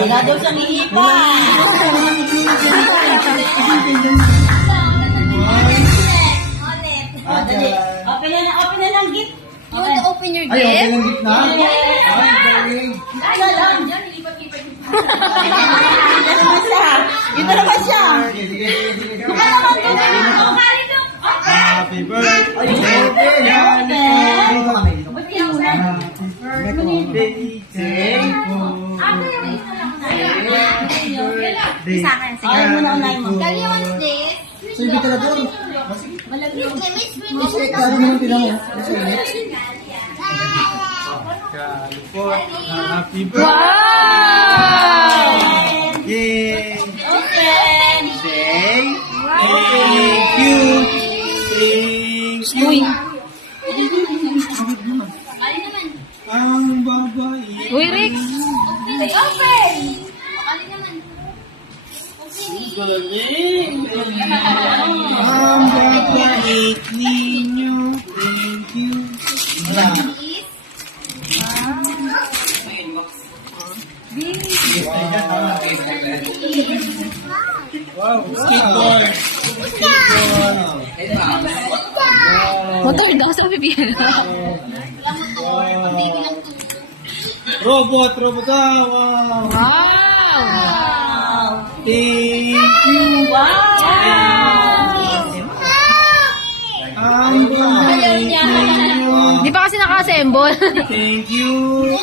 Wala daw siyang iipan. Open na lang gift. You want to open your Ay, okay gift? lang gitna. Ay, galing. Ito naman siya. Sige, sige, sige, sige. Happy birthday. Ay, okay. Dito kami, dito kami. Happy birthday po. Sa akin, sige. Ay, muna unahin mo. Kali, you want this? So, ibig ka na doon. Mas kaya mo yung tinamo. Happy birthday. Wow! Yay! Open. Say, thank you. Thank you. Ang babae. Uy, Rick! Open. Ang babae ninyo. Thank you. Wow, skateboard. Motor daw sa bibigyan. Robot, wow. Wow! Thank you. Wow. Ang babae ninyo. Di pa kasi naka-assemble. Thank you.